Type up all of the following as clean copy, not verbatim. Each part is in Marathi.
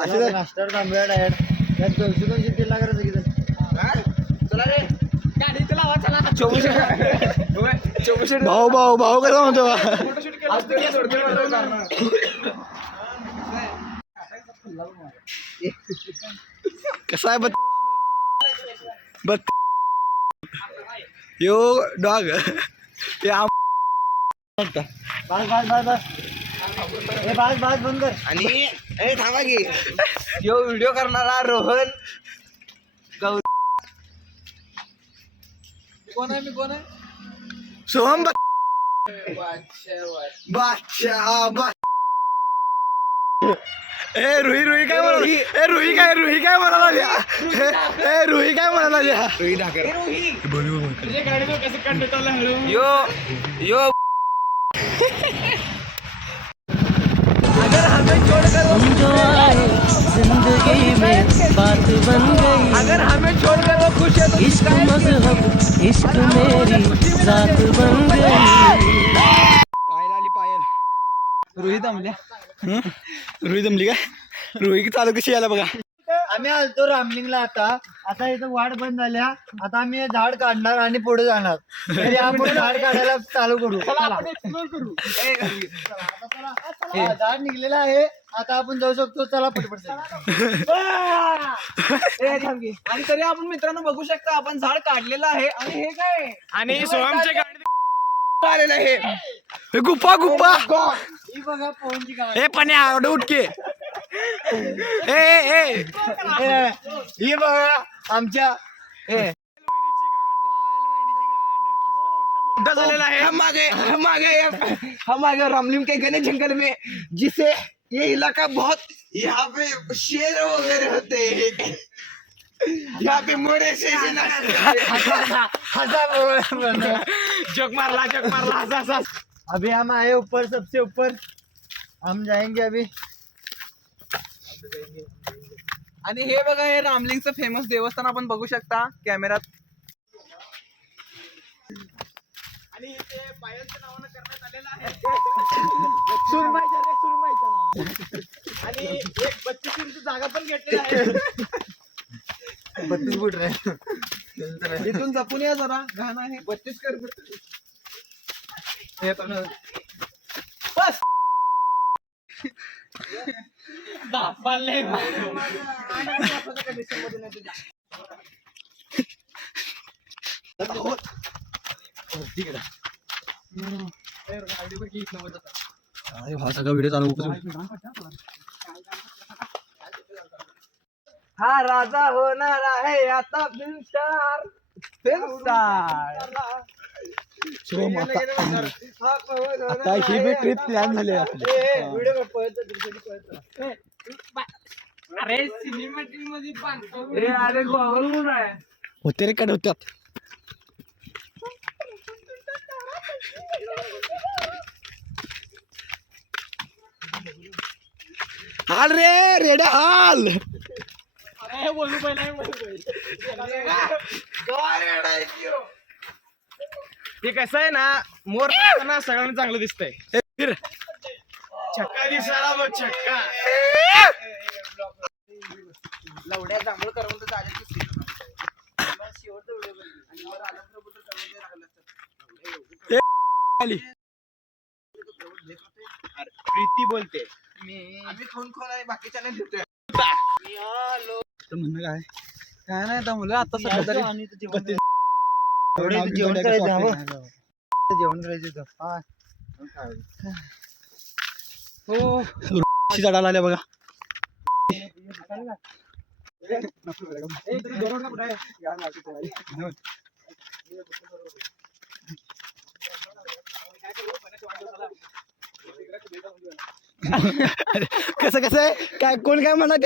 असे मास्टर थांबूया डायरेक्ट त्यात 200 तेल लागत चला रे गाडी चला आवाज चला भाऊ भाऊ भाऊ कसा म्हणतो कसा आहे बत यो डॉग ते बस बंद कर आणि थांबा की यो व्हिडिओ करणारा रोहन कोण आहे सोहम बादशाह ए रुही काय म्हणाला रुही काय म्हणाला रुही काय म्हणाला रुही ढाकर यो यो अगर हमें छोड़कर जो आए जिंदगी में बात बन गई अगर हमें छोड़कर वो खुश है तो इश्क मजहब इश्क मेरी जात बन गई पायल आली पायल रुही जमली काय रुही चालू कशी यायला बघा आम्ही आलतो रामलिंगला आता इथं वाट बंद झाल्या आता आम्ही हे झाड काढणार आणि पुढे जाणार तरी आपण झाड काढायला चालू करू झाड निघलेलं आहे आता आपण जाऊ शकतो चला पटपट आणि तरी आपण मित्रांनो बघू शकता आपण झाड काढलेलं आहे आणि हे काय आणि सोहमचे गाडी आलेलं आहे गुप्पा ही बघा फोनची हे पण उठके ही बघा आमच्या झालेला है हमारे रामलिंग के घने जंगल में जिसे ये इलाका बहुत यहाँ पे शेर वगैरह होते हैं यहाँ पे मोरे से जग मारला हंसा अभी हम आए ऊपर सबसे ऊपर हम जाएंगे अभी आणि हे बघा हे रामलिंगचं फेमस देवस्थान आपण बघू शकता कॅमेरात आणि इथे पायलच्या नावानं करण्यात आलेलं आहे सुरमईच्या नावानं आणि एक 32 इंच जागा पण घेतलेली आहे 32 फूट रे इथून जपून या जरा घाण आहे 32 कर हे पण बस भाषा व्हिडिओ चालू हा राजा होणार आहे आता फिल्म स्टार आता ही बी ट्रिप प्लॅन झाली अरे सिनेमॅटिक मध्ये अरे गॉगल म्हणून आहे होते रे कट होतात हाल रे रेड्या हाल बोलू पहिला ते कसं आहे ना मोर ना सगळ्यांना चांगलं दिसतंय छक्का दिसायला मग छक्का लवड्या जांभूळ करवून तर प्रीती बोलते आम्ही फोन आहे बाकीच्या नाही देतोय म्हणणं काय नाही तर मुलं आता सध्या तरी जेवण करायचं जेवण करायचं हो चढायला आल्या बघा कसं आहे काय कोण काय म्हणणार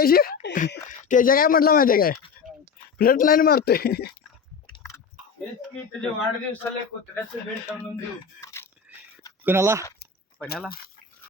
त्याच्या काय म्हटलं माहितीये काय फ्लड लाईन मारतोय वाढदिवसाला कुत्र्याचं भेट आणून देऊ कोणाला पण्याला